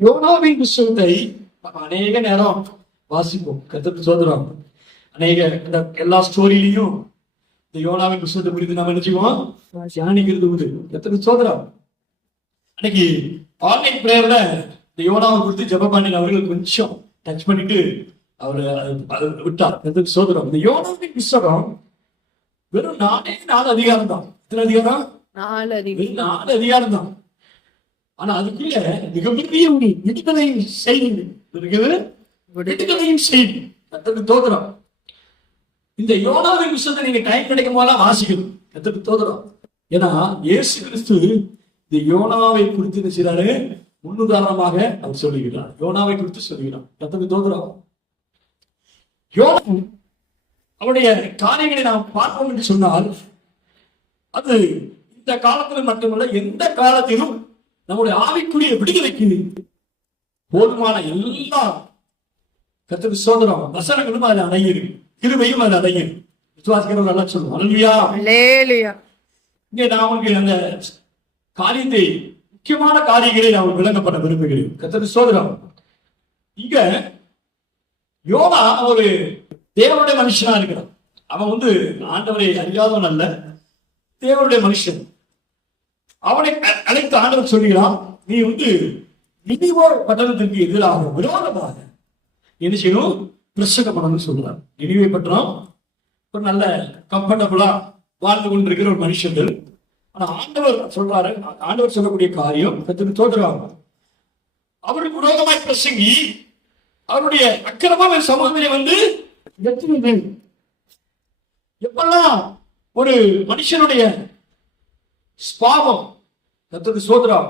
யோனாவின் புஸ்தகத்தை அநேக நேரம் வாசிப்போம். கர்த்தருக்கு ஸ்தோத்திரம். அநேக எல்லா ஸ்டோரியிலையும் இந்த யோனாவின் புஸ்தகத்தை குறித்து நம்ம என்ன செய்வோம், தியானிக்கிறது உண்டு. கர்த்தருக்கு ஸ்தோத்திரம். அன்னைக்கு ஆன்லைன் பிரேயர்ல இந்த யோனாவை குறித்து ஜெபபாண்டியன் அவர்கள் கொஞ்சம் டச் பண்ணிட்டு அவரு விட்டார். கர்த்தருக்கு ஸ்தோத்திரம். இந்த யோனாவின் புஸ்தகம் வெறும் 4 அதிகாரம் தான். எத்தனை அதிகாரம்? 4 அதிகாரம் தான். ஆனா அதுக்குள்ள மிகப்பெரிய ஒரு விடுதலையும் செய்தி இருக்குது. விடுதலையும் செய்தி. கர்த்தருக்கு ஸ்தோத்திரம். இந்த யோனாவின் புஸ்தகத்தை நீங்க டைம் கிடைக்கும் போதெல்லாம் வாசிக்கணும். கர்த்தருக்கு ஸ்தோத்திரம். ஏன்னா இயேசு கிறிஸ்து இந்த யோனாவை குறித்து என்ன செய்றாரு, முன்னுதாரணமாக அவர் சொல்லுகிறார். யோனாவை குறித்து சொல்லுகிறார். கர்த்தருக்கு ஸ்தோத்திரம். யோனா அவருடைய காரியங்களை நாம் பார்ப்போம் என்று சொன்னால், அது இந்த காலத்தில் மட்டுமல்ல, எந்த காலத்திலும் நம்முடைய ஆவிக்குரிய விடுதலைக்கு போதுமான எல்லா கர்த்தருக்கு ஸ்தோத்திரம் வசனங்களும் அதில் அடங்கியிரு, கிருபையும் அதில் அடங்கியிரு. விசுவாசிக்கிறவர் நல்லா சொல்லுவோம். அல்லேலூயா. இங்கே நான் உங்களுக்கு அந்த காரியத்தை, முக்கியமான காரியங்களை நான் விளங்கப்பட விரும்புகிறேன். கர்த்தருக்கு ஸ்தோத்திரம். இங்க யோனா ஒரு தேவனுடைய மனுஷனா இருக்கிறான். அவன் ஆண்டவரை அறியாதவன் அல்ல, தேவனுடைய மனுஷன். அவனை அழைத்து ஆண்டவர் சொல்கிறான், நீ நினிவே பட்டணத்திற்கு எதிராக விரோதமாக என்ன செய்யணும், பிரசங்கம் பண்ணணும்னு சொல்றார். நினிவே பட்டணம் ஒரு நல்ல கம்ஃபர்டபுளா வாழ்ந்து கொண்டிருக்கிற ஒரு மனுஷர்கள். ஆனா ஆண்டவர் சொல்றாரு, ஆண்டவர் சொல்லக்கூடிய காரியம் கர்த்தருக்கு ஸ்தோத்திரம். அவருக்கு விரோதமாய் பிரசங்கி அவருடைய அக்கிரம சமூகத்திலே எப்பெல்லாம் ஒரு மனுஷனுடைய ஸ்பாவம் கர்த்தருக்கு ஸ்தோத்திரம்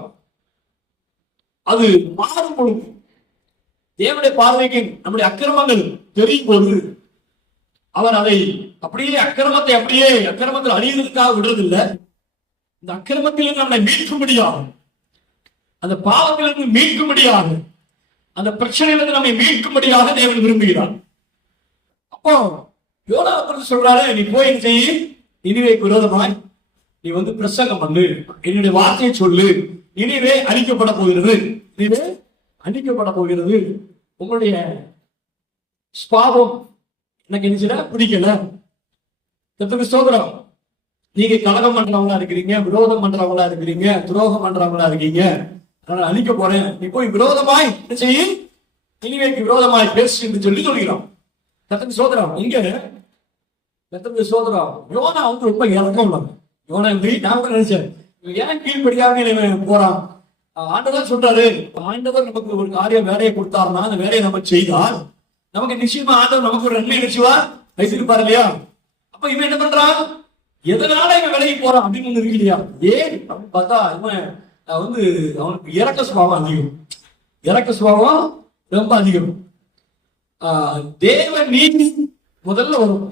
அது மாறும் பொழுது, தேவனுடைய பார்வைக்கு நம்முடைய அக்கிரமங்கள் தெரியும் போது, அவர் அதை அப்படியே அக்கிரமத்தில் அழியறதுக்காக விடுறதில்லை. இந்த அக்கிரமத்திலிருந்து நம்மளை மீட்கும்படியாக, அந்த பாவத்திலிருந்து மீட்கும்படியாக, அந்த பிரச்சனையிலிருந்து நம்மை மீட்கும்படியாக தேவன் விரும்புகிறார். அப்போ யோனா சொல்றாரு, நீ போய் என்ன செய்ய, நினிவேக்கு விரோதமாய் நீ பிரசங்கம் பண்ணு, என்னுடைய வார்த்தையை சொல்லு. நினிவே அழிக்கப்பட போகிறது, நினிவே அழிக்கப்பட போகிறது. உங்களுடைய ஸ்பாவம் எனக்கு என்ன பிடிக்கல. கர்த்தருக்கு ஸ்தோத்திரம். நீங்க கலகம் பண்றவங்களா இருக்கிறீங்க, விரோதம் பண்றவங்களா இருக்கிறீங்க, துரோகம் பண்றவங்களா இருக்கீங்க, அதனால அழிக்க போறேன். நீ போய் விரோதமாய் என்ன செய்ய, நினிவேக்கு விரோதமாய் பேசு என்று சொல்லி சொல்கிறோம். கர்த்தருக்கு ஸ்தோத்திரம். இங்க கர்த்தருக்கு ஸ்தோத்திரம். யோனா ரொம்ப இறக்கம் உள்ளாங்க. யோனா நான் நினைச்சேன், ஏன் கீழ்படியாக போறான். ஆண்டவர் சொல்றாரு, ஆண்டவர் நமக்கு ஒரு காரியம் வேலையை கொடுத்தாருன்னா அந்த வேலையை நம்ம செய்தால் நமக்கு நிச்சயமா ஆண்டவர் நமக்கு ஒரு நன்மை நிச்சயமா வைத்திருப்பாரு இல்லையா. அப்ப இவன் என்ன பண்றான், எதனால இவன் வேலைக்கு போறான் அப்படின்னு ஒண்ணு இருக்கு இல்லையா. ஏன் அப்படின்னு பார்த்தா, இவன் அவனுக்கு இறக்க சுபாவம் அதிகம். இறக்க சுபாவம் ரொம்ப அதிகம். தேவ நீதி முதல்ல வரும்.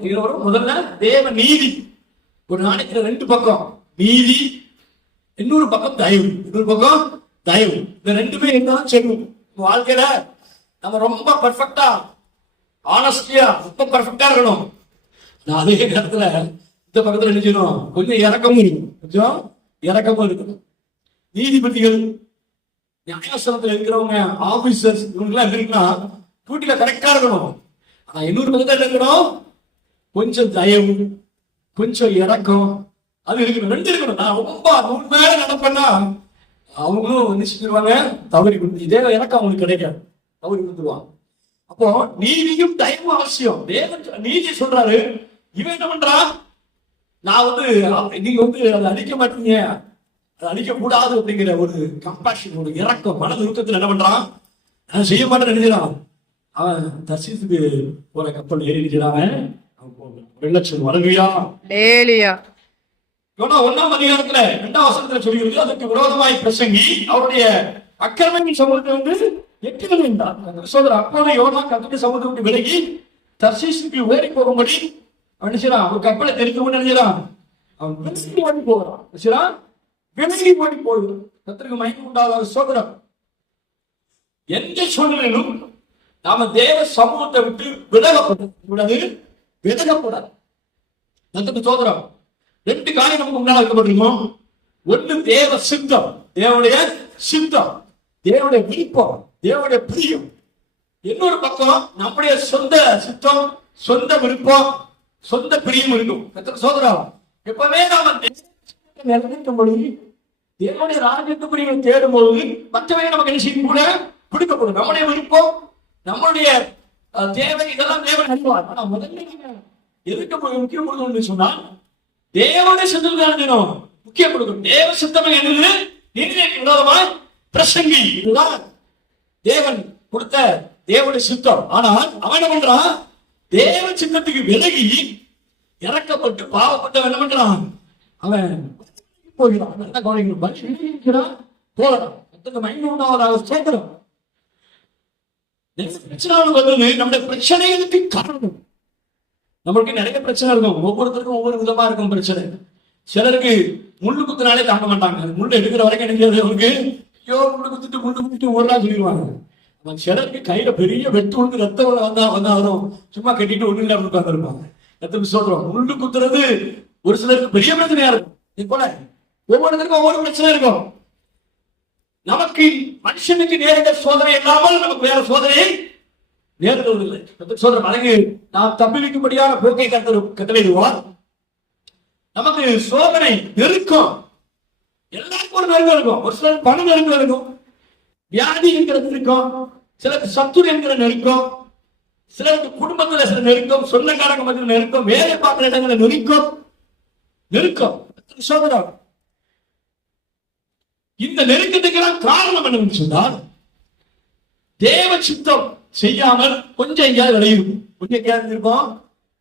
முதல்ல தேவ நீதி. ஒரு நாளைக்கு 2 பக்கம் நீதி, இன்னொரு பக்கம் தயவு. இந்த 2மே என்னதான் செய்யும் வாழ்க்கையில. நம்ம ரொம்ப பர்ஃபெக்டா, ஆனஸ்டியா, ரொம்ப பர்ஃபெக்டா இருக்கணும். நான் அதே நேரத்துல இந்த பக்கத்துல என்ன செய்யணும், கொஞ்சம் இறக்கமும் இருக்கணும். நீதிபதிகள், நியாயஸ்தானத்துல இருக்கிறவங்க, ஆபீசர்ஸ், இவங்கெல்லாம் இருக்குன்னா டியூட்டில கரெக்டா இருக்கணும். ஆனா இன்னொரு பக்கத்துல இருக்கணும், கொஞ்சம் தயவு, கொஞ்சம் இறக்கம், அது இருக்கணும். 2 இருக்கணும். நான் ரொம்ப உண்மையாக நடப்பேன்னா அவங்களும் நினைச்சுருவாங்க, தவறி கொடுத்து இதே இறக்கம் அவங்களுக்கு கிடைக்காது, தவறி கொடுத்துருவாங்க. அப்போ நீதியும் தயவும் அவசியம். தேவன் நீதி சொல்றாரு, இவன் என்ன பண்றான், நான் நீங்க அதை அழிக்க மாட்டீங்க, அதை அழிக்க கூடாது அப்படிங்கிற ஒரு கம்பேஷன், ஒரு இறக்கம், மன நிறுத்தத்தில் என்ன பண்றான், அதை செய்ய மாட்டேன்னு நினைக்கிறான். அவன் தர்சீசுக்கு போற கப்பல் ஏறி நிற்கிறான். வெள்ளச்சல் வரலையா. யோனா 1ஆம் அதிகாரத்துல 2ஆம் வசனத்துல சொல்கிறது, அதற்கு விரோதமாய் பிரசங்கி அவருடைய அக்கிரமின் சமூகத்தை எட்டுகள் என்றார். அப்போது யோனா கர்த்தருடைய சமூகத்தை விட்டு விலகி தர்சீசுக்கு ஏறி போகும்படி அவன் நினைச்சான். அவர் கப்பலை தெரிவிக்க நினைச்சான். அவன் விலகி ஓடி போகிறான். விலகி ஓடி போகிறான். கர்த்தருக்கு மகிமை உண்டாகாத சோதரம். எந்த சூழ்நிலையிலும் நாம தேவ சமூகத்தை விட்டு விலகப்படாது. கர்த்தருக்கு சோதரம். 2 காரியம் நமக்கு முன்னால் வைக்கப்பட்டிருக்கோம். ஒன்று தேவ சித்தம், தேவனுடைய சித்தம். தேவனுடைய விருப்பம், தேவனுடைய பிரியம். இன்னொரு பக்கம் நம்முடைய சொந்த சித்தம், சொந்த விருப்பம், சொந்த பிரியம் இருக்கும். சோதரம் எப்பவே நாம நிலைநிற்கும் பொழுது, தேவனுடைய ராஜ்யத்துக்குரிய தேடும் பொழுது மற்றவை நமக்கு என்ன செய்யும் கூட பிடிக்கப்படும். நம்முடைய விருப்பம், நம்முடைய தேவை, இதெல்லாம் தேவன் அறிவார். ஆனா முதல்ல எதுக்கு முக்கியம் கொடுக்கணும்னு சொன்னா, தேவனுடைய சித்தத்துக்கு தினம் முக்கியம் கொடுக்கணும். தேவ சித்தம் என்னது? நீதிக்கு விரோதமாய் பிரசங்கி. இதுதான் தேவன் கொடுத்த தேவனுடைய சித்தம். ஆனால் அவன் என்ன பண்றான்? தேவ சித்தத்துக்கு விலகி இறக்கப்பட்டு பாவப்பட்டு என்ன பண்றான்? அவன் போகிறான். நம்முடைய பிரச்சனைகளுக்கு காரணம், நம்மளுக்கு நிறைய பிரச்சனை இருக்கும். ஒவ்வொருத்தருக்கும் ஒவ்வொரு விதமா இருக்கும் பிரச்சனை. சிலருக்கு முள்ளு குத்துனாலே தாங்க மாட்டாங்க. முள்ளு எடுக்கிற வரைக்கும் எனக்கு அவருக்கு ஐயோ முள்ளு குத்துட்டு ஒரு நாள் சொல்லிடுவாங்க. சிலருக்கு கையில பெரிய வெட்டு ஒன்று ரத்தம் வந்தாலும் சும்மா கட்டிட்டு ஒண்ணு இல்லை அப்படின்னு உட்கார்ந்துருப்பாங்க. ரத்தம் சொல்றோம். முள்ளு குத்துறது ஒரு சிலருக்கு பெரிய பிரச்சனையா இருக்கும். இது போல ஒவ்வொருத்தருக்கும் ஒவ்வொரு பிரச்சனை இருக்கும். நமக்கு மனுஷனுக்கு நேரிட்ட சோதனை இல்லாமல் நமக்கு வேற சோதனையை நேரிடுவதில்லை. சோதனை அழகு நாம் தப்பிக்கும்படியான போக்கை கட்டளையிடுவார். நமக்கு சோதனை நெருக்கம், எல்லாருக்கும் ஒரு நெருக்கம் இருக்கும். ஒரு சிலர் பண நெருக்கம் இருக்கும், வியாதி என்கிற நெருக்கம், சிலருக்கு சத்துரு என்கிற நெருக்கம், சிலருக்கு குடும்பத்துல சில நெருக்கம், சொந்தக்காரங்க மத்தியில் நெருக்கம், வேலை பார்க்கிற இடங்கள நெருக்கம் சோதனை. இந்த நெருக்கத்துக்கெல்லாம் காரணம் என்னன்னு சொன்னால், தேவ சித்தம் செய்யாமல் கொஞ்சம் எங்கேயாவது விளையிருக்கும், கொஞ்சம் எங்கேயாவது இருக்கும்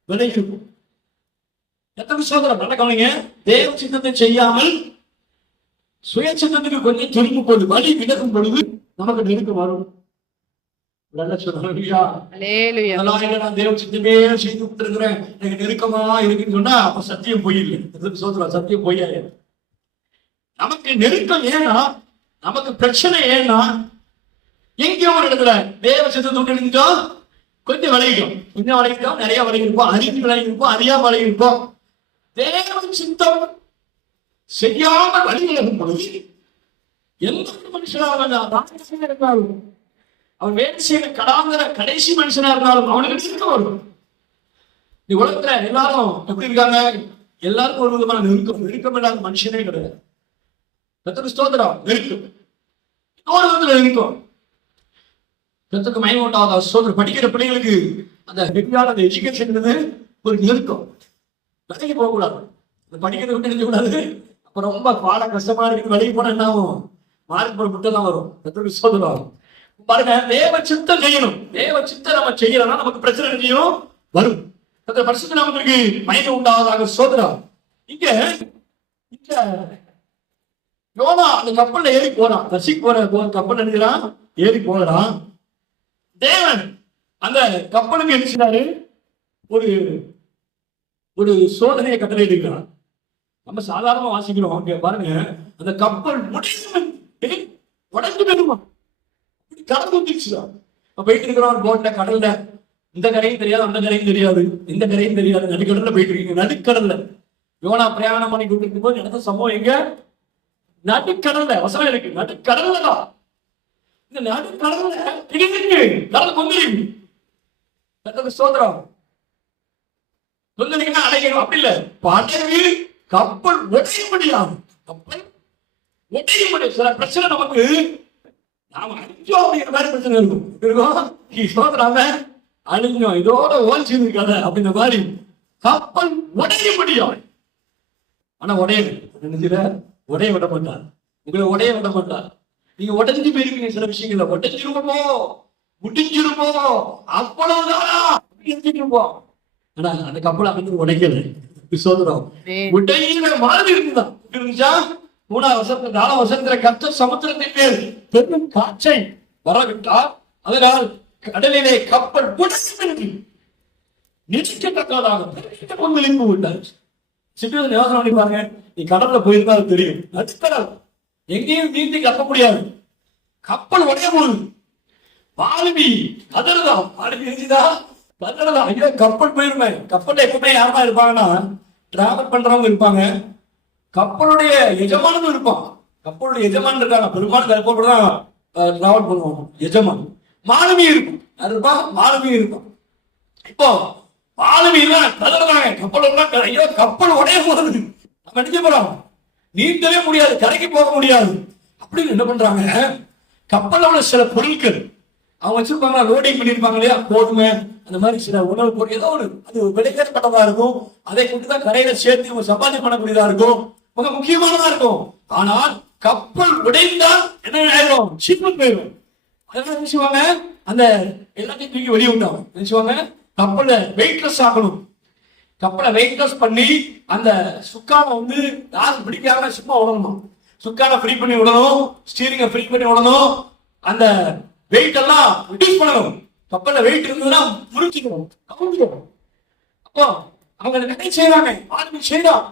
விளையிருக்கும். எத்தனை சோதரம் நல்ல கவனிங்க. தேவ சித்தத்தை செய்யாமல் சுய சித்தத்துக்கு கொஞ்சம் திரும்பும் பொழுது, வழி விலகும் பொழுது நமக்கு நெருக்கம் வரும். நான் தேவ சித்தமே செய்து கொடுத்திருக்கிறேன், எனக்கு நெருக்கமா இருக்குன்னு சொன்னா அப்ப சத்தியம் பொய்யில்லை. சோதரம் சத்தியம் பொய்யா. நமக்கு நெருக்கம் ஏன்னா, நமக்கு பிரச்சனை ஏன்னா, எங்கேயோ ஒரு இடத்துல தேவ சித்தத்தை விட்டு கொஞ்சம் விளையிடும், கொஞ்சம் விளையிட்டோம், நிறைய விளையிருப்போம், அறிவு விளையிருப்போம், அறியாம விளையிருப்போம். தேவ சித்தம் செய்யாமல் வழி விலகும் பொழுது எந்த மனுஷனாக இருந்தாலும், அவன் வேலை செய்யற கடாந்திர கடைசி மனுஷனா இருந்தாலும் அவனுக்கு நெருக்கம் வரும். இந்த உலகத்துல எல்லாரும் எப்படி இருக்காங்க? எல்லாருக்கும் ஒரு விதமான நெருக்கம் இல்லாத மனுஷனே கிடையாது. ஸ்தோத்திரம். நெருக்கம் இன்னொரு விதத்துல நெருக்கம். கத்துக்கு மயம் உண்டாத சோதரம். படிக்கிற பிள்ளைகளுக்கு அந்த ஹெவியான எஜுகேஷன் ஒரு நெருக்கம். விலைக்கு போகக்கூடாது, படிக்கிறத விட்டு எழுதக்கூடாது. அப்புறம் ரொம்ப பாட கஷ்டமா இருக்கு, விலைக்கு போனா என்ன ஆகும்? மார்க் போட முட்டை தான் வரும். கத்துக்கு சோதரம். பாருங்க, தேவ சித்தம் செய்யணும். தேவ சித்தம் நம்ம செய்யறோம்னா நமக்கு பிரச்சனை செய்யும் வரும். பரிசுத்த நாமத்திற்கு மயம் உண்டாவதாக சோதரம். இங்க யோனா அந்த கப்பல்ல ஏறி போறான். ரசிக்கு போற கப்பல் நினைக்கிறான், ஏறி போகிறான். தேவன் அந்த கப்பலுக்கு என்ன ஒரு ஒரு சோதனையை கட்டளை இருக்கிறான். நம்ம சாதாரணமா வாசிக்கிறோம். அங்க பாருங்க, அந்த கப்பல் உடைஞ்சு போயிருமா, கடல் வந்துருச்சுதான். போயிட்டு இருக்கிறோம் போட்ல, கடல்ல. இந்த கரையும் தெரியாது, அந்த கரையும் தெரியாது, இந்த கரையும் தெரியாது, நடுக்கடல்ல போயிட்டு இருக்கீங்க. நடுக்கடல்ல யோனா பிரயாணம் பண்ணி கொண்டு இருக்கும் போது நடந்த சம்பவம் எங்க? நடுக்கடல்ல. வசனம் இருக்கு, நடுக்கடல்ல தான். இந்த நடுக்கடல்ல திடீர்னு கடல் கொந்தளிக்கும். சோதரம் கொந்தளிக்கா அடைக்கணும், அப்படி இல்ல, படகு கப்பல் உடைய முடியாது. கப்பல் உடைய முடியும். சில பிரச்சனை நமக்கு நாம அழிஞ்சோம் அப்படிங்கிற மாதிரி பிரச்சனை இருக்கும். சோதராம அழிஞ்சோம், இதோட ஓல்சி இருக்காத அப்படின்ற மாதிரி கப்பல் உடைய முடியும். ஆனா உடைய விட மாட்டார். உங்களை உடைய விட மாட்டார். நீங்க உடஞ்சு போயிருக்கீங்க. சில விஷயங்கள உடஞ்சிருப்போ, முடிஞ்சிருப்போ, அவ்வளவுதான் இருப்போம். ஆனா அந்த கப்பல் அங்க உடைக்கல. சோதரம் உடையில மாதிரி இருக்குதான் இருந்துச்சா. 4 வருஷத்துல கர்த்தர் சமுத்திரத்தின் மேல் பெரும் காற்றை வரவிட்டார். அதனால் கடலிலே கப்பல் நிச்சயத்தக்கதாக கொந்தளிப்பு விட்டார். சிட்டு யோசனை பண்ணி பாருங்க. நீ கடல்ல போயிருந்தா தெரியும். நடுக்கடல் எங்கேயும் நீந்தி கப்ப முடியாது. கப்பல் உடைய போகுது. பாலுமி கதறுதான், பாலுமி எரிஞ்சுதா கதறதான். ஐயோ கப்பல் போயிருமே. கப்பல்ல எப்பவுமே யாருமா இருப்பாங்கன்னா, டிராவல் பண்றவங்க இருப்பாங்க, கப்பலுடைய எஜமானும் இருப்பான். கப்பலுடைய எஜமான் இருக்காங்க. பெரும்பாலும் கப்பல் தான் டிராவல் பண்ணுவாங்க எஜமான். மாலுமி இருக்கும், அதுப்பா மாலுமி இருக்கும். இப்போ மாலுமி எல்லாம் கதறாங்க, கப்பல் எல்லாம் ஐயோ கப்பல் உடைய போகுது, நம்ம நினைக்க போறோம், நீந்தவே முடியாது, கரைக்கு போக முடியாது அப்படின்னு என்ன பண்றாங்க, கப்பல்ல உள்ள சில பொருட்கள் அவங்க வச்சிருப்பாங்க, லோடிங் பண்ணிருப்பாங்க இல்லையா, கோதுமை அந்த மாதிரி சில உணவு பொருள் ஏதோ ஒரு அது விலையேற்பட்டதா இருக்கும், அதை கொண்டுதான் கரையில சேர்த்து இவங்க சம்பாதி பண்ணக்கூடியதா இருக்கும், மிக முக்கியமானதா இருக்கும். ஆனால் கப்பல் உடைந்தால் என்ன ஆயிரும், சீக்கிரம் போயிடும். அதனால நினைச்சுவாங்க அந்த எல்லாத்தையும் தூக்கி வெளியே விட்டாங்க, நினைச்சுவாங்க கப்பலை வெயிட்லெஸ் ஆகணும், கப்பலை வெயிட்லெஸ் பண்ணி அந்த சுக்கானை வந்து யாரும் பிடிக்காம சும்மா விடணும், சுக்கானை ஃப்ரீ பண்ணி விடணும், ஸ்டீரிங்கை ஃப்ரீ பண்ணி விடணும், அந்த வெயிட் எல்லாம் ரிடியூஸ் பண்ணணும், கப்பல்ல வெயிட் இருந்ததுன்னா முறிச்சிக்கணும், கவுந்துக்கணும். அப்போ அவங்க என்ன செய்யறாங்க, ஆளுமை செய்யறான்,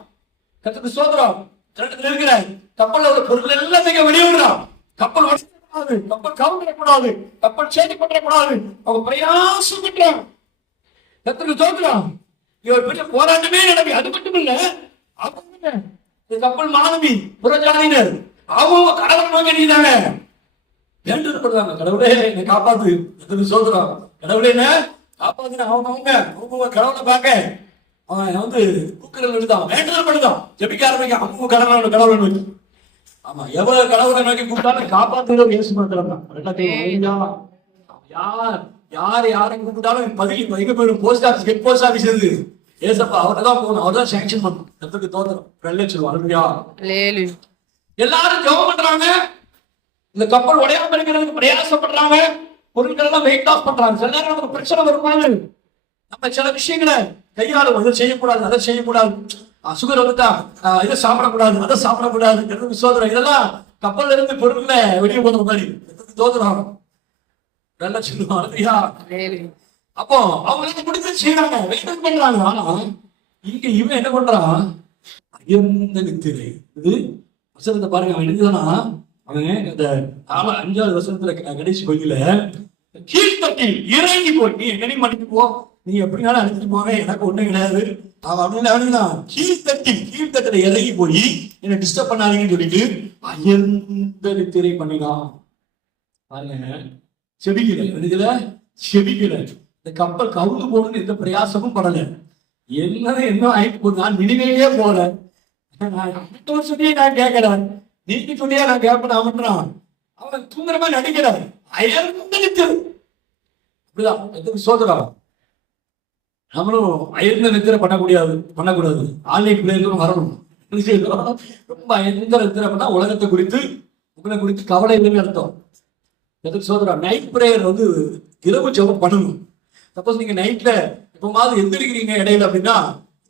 கர்த்தருக்கு ஸ்தோத்திரம், இருக்கிற கப்பல்ல உள்ள பொருள் எல்லாத்தையும் வெளியே விடுறான், கப்பல் உடையக்கூடாது, கப்பல் கவுந்துடக்கூடாது, கப்பல் சேதப்படக்கூடாது, அவங்க பிரயாசம் பண்றாங்க. கர்த்தருக்கு ஸ்தோத்திரம். இவர் பெரிய போராட்டமே நடக்கு. அது மட்டும் இல்ல, அவங்க கப்பல் மாணவி புறஜாதியினர் அவங்க கடவுள் நோக்கி நீதாங்க வேண்டுதல்படுறாங்க, கடவுளே என்னை காப்பாத்து, சொல்றாங்க, கடவுளே என்ன காப்பாத்து, அவங்க கடவுளை பார்க்க அவன் வந்து கூக்குரல் விடுதான், வேண்டுதல் படுதான், ஜெபிக்க ஆரம்பிக்க அவங்க கடவுளை நோக்கி. ஆமா, எவ்வளவு கடவுளை நோக்கி கூப்பிட்டாலும் காப்பாத்துறோம் இயேசு மாத்திரம். யார் யார் யாரை கூப்பிட்டாலும் பதில் எங்க போயிடும், post office, head post office இருக்கு, ஏசப்பா அவர்தான் போகணும், அவர்தான் சாங்ஷன் பண்ணணும், கர்த்தருக்கு தோத்திரம், வெள்ளை சொல்லுவாங்க. எல்லாரும் ஜெபம் பண்றாங்க, இந்த கப்பல் உடையாம இருக்கிறதுக்கு பிரயாசப்படுறாங்க, பொருட்கள் எல்லாம் வெயிட் ஆஃப் பண்றாங்க. சில நேரம் நமக்கு பிரச்சனை வருவாங்க, நம்ம சில விஷயங்களை கையாளும், இதை செய்யக்கூடாது, அதை செய்யக்கூடாது, சுகர் வந்துட்டா இதை சாப்பிடக்கூடாது, அதை சாப்பிடக்கூடாது, சோதனை, இதெல்லாம் கப்பல்ல இருந்து பொருட்களை வெளியே போன மாதிரி தோதுறாங்க, நல்லா சொல்லுவாங்க. அப்போ அவங்க முடிஞ்சு செய்யறாங்க, வெயிட் பண்றாங்க. ஆனா இங்க இவன் என்ன பண்றான், அயர்ந்த நித்திரை. இது வசனத்தை பாருங்க, அவன் எழுதுனா அவன் இந்த 5வது வசனத்துல கடைசி பகுதியில கீழ்த்தட்டில் இறங்கி போய், நீ எங்கனையும் மன்னிட்டு போ, நீ எப்படினாலும் அழைச்சிட்டு போங்க, எனக்கு ஒண்ணும் கிடையாது, அவன் அப்படின்னு கீழ்த்தட்டில இறங்கி போய் என்னை டிஸ்டர்ப் பண்ணாதீங்கன்னு சொல்லிட்டு அயர்ந்த நித்திரை பண்ணினான். பாருங்க, செபிக்கல, இந்த கப்பல் கவுந்து போகணும்னு எந்த பிரயாசமும் படல, என்ன ஆயிட்டு போகுது, நான் நினைவே போல, சொல்லியே நான் கேட்கிறேன், நீங்க சொல்லியா நான் கேட்பேன், அவன் தூங்குறமா நடிக்கிறான், அயர்ந்து நித்திரை. அப்படிதான் சோதரா, நம்மளும் அயர்ந்த நித்திரை பண்ணக்கூடாது, ஆன்லைன் பிள்ளைகளும் வரணும். ரொம்ப அயர்ந்த நித்திரை பண்ணா உலகத்தை குறித்து உங்களை குறித்து கவலை இல்லைன்னு அர்த்தம். எதுக்கு சோதரா, நைட் பிரேயர் வந்து இரவு ஜெபம் பண்ணணும். சப்போஸ் நீங்க நைட்ல எப்பமாவது எந்திரிக்கிறீங்க இடையில அப்படின்னா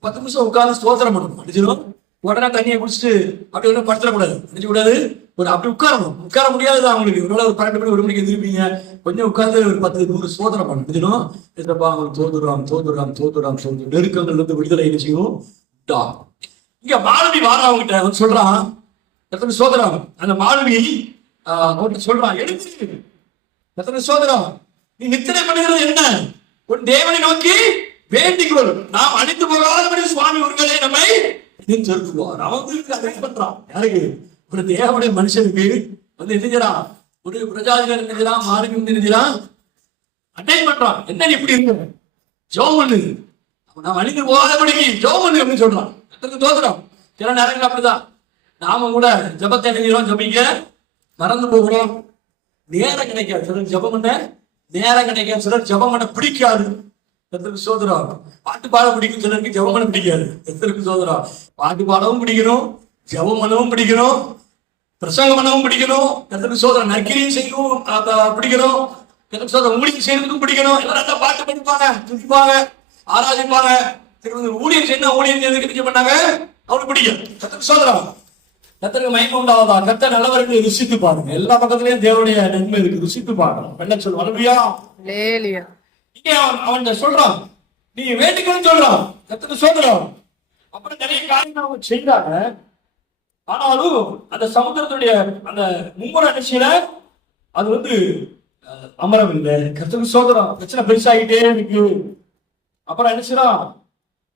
10 நிமிஷம் உட்கார்ந்து ஸ்தோத்திரம் பண்ணணும், அடிச்சிடும், உடனே தண்ணியை குடிச்சிட்டு அப்படி ஒன்றும் படுத்தக்கூடாது, நினைச்சக்கூடாது, ஒரு அப்படி உட்கார முடியாது அவங்களுக்கு. ஒரு 12 மணி 1 மணிக்கு எந்திரிப்பீங்க, கொஞ்சம் உட்கார்ந்து ஒரு 10-100 சோதனை பண்ணணும். தோதுராம் நெருக்கங்கள் இருந்து விடுதலை என்ன செய்யும். இங்க மாணவி வாராவங்கிட்ட அவன் சொல்றான், எத்தனை சோதரம், அந்த மாணவி அவன்கிட்ட சொல்றான், எடுத்து எத்தனை சோதரம், நீ நித்திரை பண்ணுகிறது என்ன, உன் தேவனை நோக்கி வேண்டிக்கொள், நாம் அழிந்து போகாதபடி சுவாமி ஒருவேளை நம்மை செலுத்துவார். அவங்களுக்கு அதை பண்றான், யாருக்கு, ஒரு தேவனுடைய மனுஷனுக்கு வந்து எதிர்க்கிறான், ஒரு பிரஜாதிகள் நினைக்கிறான், மாறுக்கு நினைக்கிறான், அட்டைன் பண்றான், என்ன இப்படி இருக்கு, ஜெபம் பண்ணு, நாம் அழிந்து போகாதபடிக்கு ஜெபம் பண்ணு அப்படின்னு சொல்றான். தோத்துறோம், சில நேரங்கள் அப்படிதான் நாம கூட ஜபத்தை நினைக்கிறோம், ஜபிக்க மறந்து போகிறோம், நேரம் கிடைக்காது, சிலர் ஜபம் பண்ண நேரம் கிடைக்காது, சிலர் ஜபம் பண்ண பிடிக்காது, எத்தருக்கு சோதரம், பாட்டு பாட பிடிக்கும், சிலருக்கு ஜபம் பண்ண பிடிக்காது, எத்தருக்கு சோதரம், பாட்டு பாடவும் பிடிக்கணும், ஜபம் பண்ணவும் பிடிக்கணும், பிரசங்கம் பண்ணவும் பிடிக்கணும், எத்தருக்கு சோதரம், நற்கிரியும் செய்யவும் பிடிக்கணும், எத்தருக்கு சோதரம், ஊழியம் செய்யறதுக்கும் பிடிக்கணும். எல்லாரும் பாட்டு படிப்பாங்க, துதிப்பாங்க, ஆராதிப்பாங்க, ஊழியம் செய்யணும், ஊழியம் செய்யறதுக்கு பண்ணாங்க, அவனுக்கு பிடிக்கும். எத்தருக்கு சோதரம், கர்த்தருக்கு மகிமை உண்டாவதா, கர்த்தர் நல்லவர்கள் ருசித்து பாருங்க, எல்லா பக்கத்திலயும் தேவனுடைய நன்மை இருக்கு, ருசித்து பாருங்க. என்ன சொல்லுவாங்க, அவன் சொல்றான், நீ வேண்டிக்கணும்னு சொல்றான், கர்த்தருக்கு சோதரம். அப்புறம் நிறைய காரியங்கள் அவங்க செய்யறாங்க. ஆனாலும் அந்த சமுத்திரத்துடைய அந்த மும்முறை நிகழ்ச்சியில அது வந்து அமரவில்லை. கர்த்தருக்கு சோதரம், பிரச்சனை பெருசாகிட்டே இருக்கு. அப்புறம் என்ன செய்யறான்,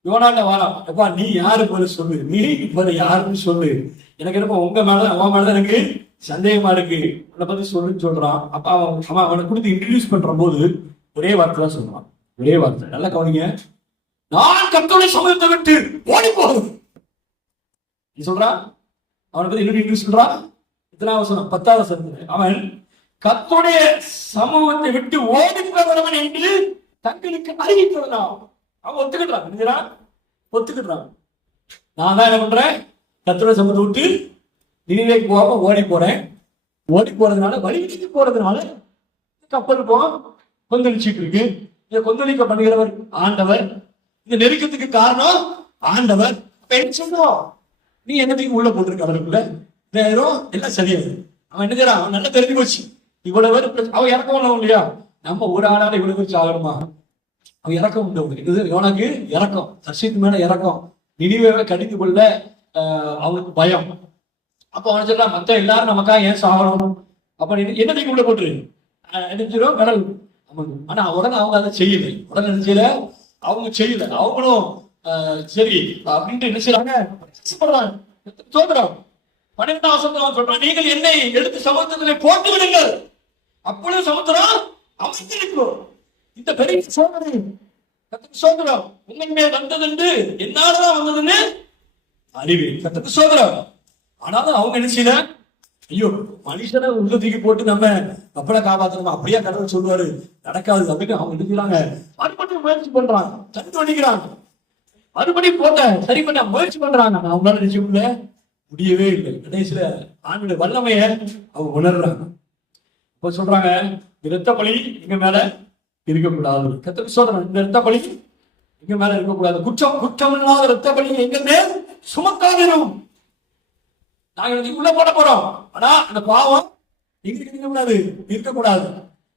யோனாட்ட வாரான், அப்பா நீ யாரு போல சொல்லு, நீ போல யாருன்னு சொல்லு, எனக்கு என்னப்போ உங்க மேல அவன் மேலதான் எனக்கு சந்தேகமா இருக்கு, உன்னை பத்தி சொல்லுன்னு சொல்றான். அப்ப அவனை கொடுத்து இன்ட்ரடியூஸ் பண்ற போது ஒரே வார்த்தை தான் சொல்றான். ஒரே வார்த்தை, நல்லா கவனிங்க. நான் கர்த்தருடைய சமூகத்தை விட்டு ஓடி போகுது நீ சொல்றான். அவனை பத்தி இன்ட்ரடியூஸ் சொல்றான். இத்தனாவது வசனம், 10வது வசனம், அவன் கர்த்தருடைய சமூகத்தை விட்டு ஓடி போகிறவன் என்று தங்களுக்கு அறிவிக்கிறதா. அவன் ஒத்துக்கிட்டான். ஒத்துக்கிட்டான். நான் தான் என்ன பண்றேன், கர்த்தருடைய சமூகத்தை விட்டு நினைவேக்கு போகாம ஓடி போறேன். ஓடி போறதுனால வழிக்கு போறதுனால கப்பல் கொந்தளிச்சுட்டு இருக்கு. இதை கொந்தளிக்க பண்ணுகிறவர் ஆண்டவர். இந்த நெருக்கத்துக்கு காரணம் ஆண்டவர். நீ என்னத்தையும் உள்ள போட்டிருக்க அவருக்குள்ள நேரம் எல்லாம் சரியாது. அவன் என்ன செய்யறான், அவன் நல்லா தெரிஞ்சு போச்சு. இவ்வளவு அவன் இறக்கம் உள்ளவன் இல்லையா, நம்ம ஒரு ஆளால இவ்வளவு பேர் சாகணுமா. அவன் இறக்கம் உண்டு. இவனுக்கு இறக்கம், சர்ச்சைக்கு மேல இறக்கம். நினைவை கடிந்து கொள்ள அவனுக்கு பயம். அப்ப அவன் சொல்றான், மத்த எல்லாரும் நமக்காக ஏன் சாகணும், அப்ப என்னத்தையும் உள்ள போட்டுரு நினைச்சிடும் கடல். ஆனா உடனே அவங்க அதை செய்யலை. உடனே என்ன செய்யல, அவங்க செய்யல. அவங்களும் சரி அப்படின்ட்டு என்ன செய்யறாங்க, சோதரம் 12ஆம் வசனம் சொல்றான், நீங்கள் என்னை எடுத்து சமுத்திரத்திலே போட்டு விடுங்கள், அப்பொழுது சமுத்திரம் அமைந்திருக்கும். இந்த பெரிய சோதனை சோதரம் உங்கள் மேல் வந்தது என்று என்னாலதான் வந்ததுன்னு அறிவேன். கத்துக்கு சோதரம். ஆனாலும் அவங்க என்ன செய்யல, ஐயோ மனுஷனை உள்ளத்துக்கு போட்டு நம்ம கப்பலை காப்பாற்றணும் அப்படியே கடவுள் சொல்லுவாரு, நடக்காது அப்படின்னு அவங்க நினைக்கிறாங்க. மறுபடியும் முயற்சி பண்றாங்க, தண்ணி வடிக்கிறாங்க, மறுபடியும் போட்ட சரி பண்ண முயற்சி பண்றாங்க. அவங்களால நிச்சயம்ல முடியவே இல்லை. கடைசியில ஆண்களுடைய வல்லமைய அவங்க உணர்றாங்க. இப்ப சொல்றாங்க, இரத்த பலி எங்க மேல இருக்கக்கூடாது. கத்துக்கு சோதனை, இந்த இரத்த பலி எங்க மேல இருக்கக்கூடாது. குற்றம் இல்லாத இரத்த பலி எங்க மேல் சுமக்காதிரும். நாங்கள் உள்ள போட போறோம், ஆனா அந்த பாவம் இருக்கக்கூடாது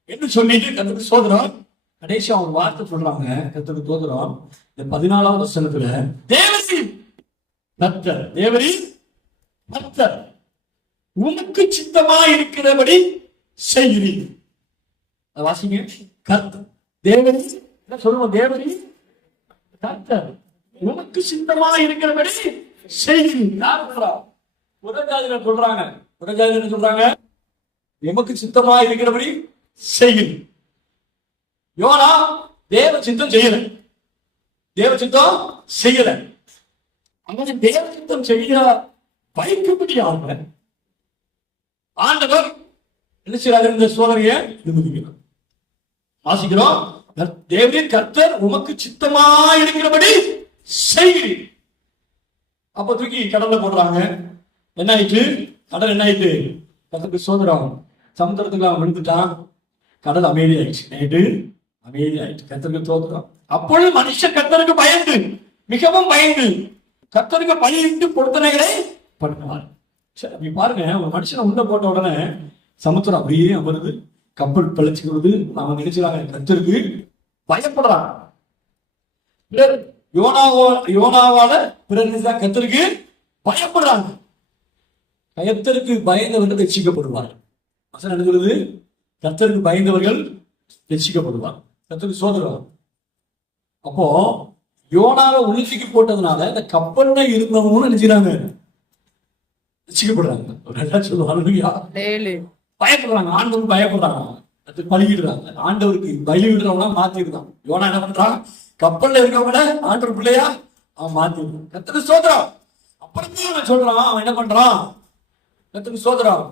என்று சொல்லிட்டு கத்துக்கு சோதரம். கடைசி அவங்க வார்த்தை சொல்றாங்க, கத்துக்கு சோதரம். இந்த 14வது வசனத்துல தேவரின் கர்த்தர், தேவரின் கர்த்தர் உனக்கு சித்தமா இருக்கிறபடி செய்கிறீர். வாசிங்க, கர்த்தர் தேவரி சொல்லுவோம், தேவரி கர்த்தர் உனக்கு சித்தமா இருக்கிறபடி செய்கிறீர். யார் சொல்றா, புறஜாதிகள் சொல்றாங்க. புறஜாதிகள் சொல்றாங்க, எமக்கு சித்தமா இருக்கிறபடி செய்கிறீர். யோனா தேவ சித்தம் செய்யல, தேவ சித்தம் செய்யல. அங்க தேவ சித்தம் செய்ய வைக்கப்படி ஆண்டவர் என்ன செய்யறாரு, இந்த சோதனையை நிமிதிக்கிறார். வாசிக்கிறோம், தேவரின் கர்த்தர் உமக்கு சித்தமா இருக்கிறபடி செய்கிறீர். அப்ப தூக்கி கடல்ல போடுறாங்க. என்ன ஆயிட்டு, கடல் என்ன ஆயிட்டு, கர்த்தருக்கு சோதரம். சமுத்திரத்துக்கு அவன் விழுந்துட்டான், கடல் அமைதி ஆயிடுச்சு. நைட்டு அமைதி ஆயிடுச்சு. கர்த்தருக்கு சோதரம். அப்பொழுது மனுஷன் கர்த்தருக்கு பயந்து, மிகவும் பயந்து கர்த்தருக்கு பலியிட்டு பொருத்தனைகளை பண்ணுவார். சரி பாருங்க, ஒரு மனுஷனை உள்ள போட்ட உடனே சமுத்திரம் அப்படியே அமருது, கப்பல் பிழைச்சுக்கிறது. நாம நினைச்சாங்க கர்த்தருக்கு பயப்படுறாங்க. யோனாவால பிறர் கர்த்தருக்கு பயப்படுறாங்க. கர்த்தருக்கு பயந்தவர்கள் ரட்சிக்கப்படுவார். வசனம் எழுதுகிறது, கர்த்தருக்கு பயந்தவர்கள் ரட்சிக்கப்படுவார். கர்த்தருக்கு சோதரம். அப்போ யோனாவை உள்ளிக்கு போட்டதுனால இந்த கப்பல்ல இருந்தவங்க நினைச்சாங்க ரட்சிக்கப்படுறாங்க. சொல்லுவாங்க, பயப்படுறாங்க. ஆண்டவருக்கு பயப்படுறாங்க, அதுக்கு பழகிடுறாங்க. ஆண்டவருக்கு பலியிடுறவனா மாத்திடுறான். யோனா என்ன பண்றான், கப்பல்ல இருக்கவங்கள ஆண்டவர் பிள்ளையா அவன் மாத்திடுறான். கர்த்தருக்கு சோதரம். அப்புறம் அவன் சொல்றான், அவன் என்ன பண்றான், கர்த்தருக்கு சோதரம்.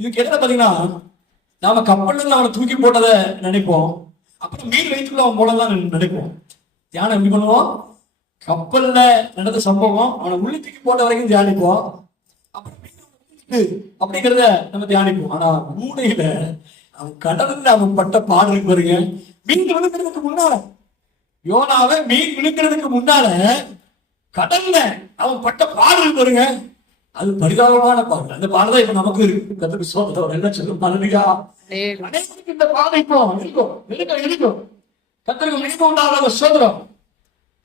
இதுக்கு என்ன பாத்தீங்கன்னா, நாம கப்பல்ல அவனை தூக்கி போட்டதை நினைப்போம், அப்புறம் மீன் வயிற்றுக்குள்ள அவன் போனதான் நினைப்போம். தியானம் எப்படி பண்ணுவோம், கப்பல்ல நடந்த சம்பவம் அவனை உள்ளி தூக்கி போட்ட வரைக்கும் தியானிப்போம், அப்புறம் அப்படிங்கிறத நம்ம தியானிப்போம். ஆனா மூளையில அவன் கடல்ல அவன் பட்ட பாடல் பாருங்க. மீன் விழுக்கிறதுக்கு முன்னால, யோனாவை மீன் விழுக்கிறதுக்கு முன்னால கடல்ல அவன் பட்ட பாடல் பாருங்க, அது பரிதாபமான பாடல். அந்த பாடல் இப்ப நமக்கு இருக்கு. கர்த்தருக்கு சோதரம். என்ன சொல்லும், மலனியா அனைவருக்கு இந்த பாதை இப்போ இருக்கும். கர்த்தருக்கு மிகவும் உண்டான சோதரம்.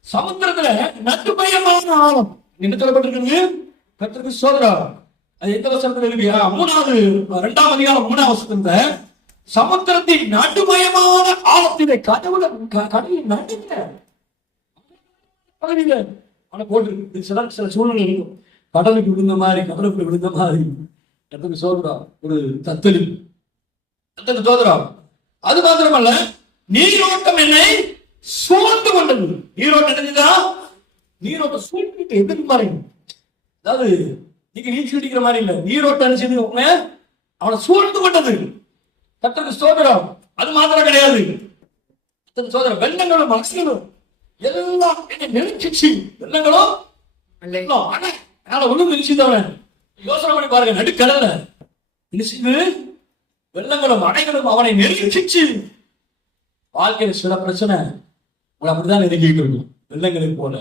சமுத்திரத்துல நட்டுப்பயமான ஆழம் என்ன சொல்லப்பட்டிருக்கு, கர்த்தருக்கு சோதரம். அது எந்த வசனத்துல இருக்கு, 2ஆம் அதிகாரம் 3ஆம் வசனத்துல சமுத்திரத்தின் நடுமயமான ஆழத்திலே கடலில் நடுங்க போட்டிருக்கு. சில சூழ்நிலை இருக்கும், கடலுக்கு விழுந்த மாதிரி, கடலுக்கு விழுந்த மாதிரி கர்த்தருக்கு ஸ்தோத்திரம். ஒரு தத்தளி கர்த்தருக்கு ஸ்தோத்திரம். அது மாத்திரமல்ல, நீரோட்டம் என்னை சூழ்ந்து கொண்டது. நீரோட்டம் என்னதுதா? நீரோட்டம் சூழ்ந்துட்டு எதிர்க்கு மாதிரி. அதாவது நீங்க நீச்சல் அடிக்கிற மாதிரி இல்ல, நீரோட்டம் நினைச்சது அவனை சூழ்ந்து கொண்டது. கர்த்தருக்கு ஸ்தோத்திரம். அது மாத்திரம் கிடையாது, சோதரம் வெள்ளங்களும் மனசுகளும் எல்லாம் என்னை நெருக்கிச்சு. வெள்ளங்களும் ஒண்ணு நினைச்சுதான் யோசனை பண்ணி பாருங்க. நடுக்கடல்ல நினைச்சு வெள்ளங்களும் அணைகளும் அவனை நெருக்கிச்சு. வாழ்க்கையில சில பிரச்சனை உங்களை அப்படிதான் நெருங்கிட்டு இருக்கும். வெள்ளங்களை போல,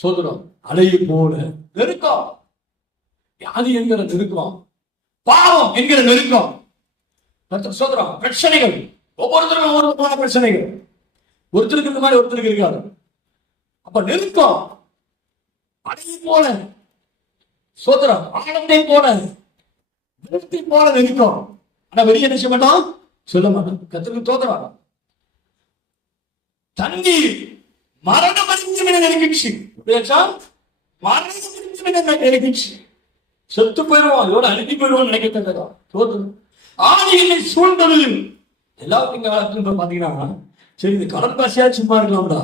சோதரம் அலையை போல நெருக்கம், வியாதி என்கிற நெருக்கம், பாவம் என்கிற நெருக்கம், சோதரம் பிரச்சனைகள். ஒவ்வொருத்தருக்கும் ஒவ்வொரு விதமான பிரச்சனைகள். ஒருத்தருக்கு இந்த மாதிரி ஒருத்தருக்கு இருக்காது. அப்ப நெருக்கம் அலையை போல, சோதரம் ஆனந்தை போல, வெள்ளத்தை போல நெருக்கம். ஆனா வெளியே என்ன செய்ய மாட்டோம், சொல்ல மாட்டோம். கர்த்தருக்கு ஸ்தோத்திரம். தண்ணீர் மரணம் நெருங்கிச்சு. மரணம் நெருங்கிச்சு. செத்து போயிடுவோம், இதோட அனுப்பி போயிடுவோம் நினைக்கிறேன். ஆணிகளை சூழ்ந்தது எல்லாருக்கும் இங்க வளர்த்து பாத்தீங்கன்னா, சரி இந்த கடல் பாசியா சும்மா இருக்கலாம்டா,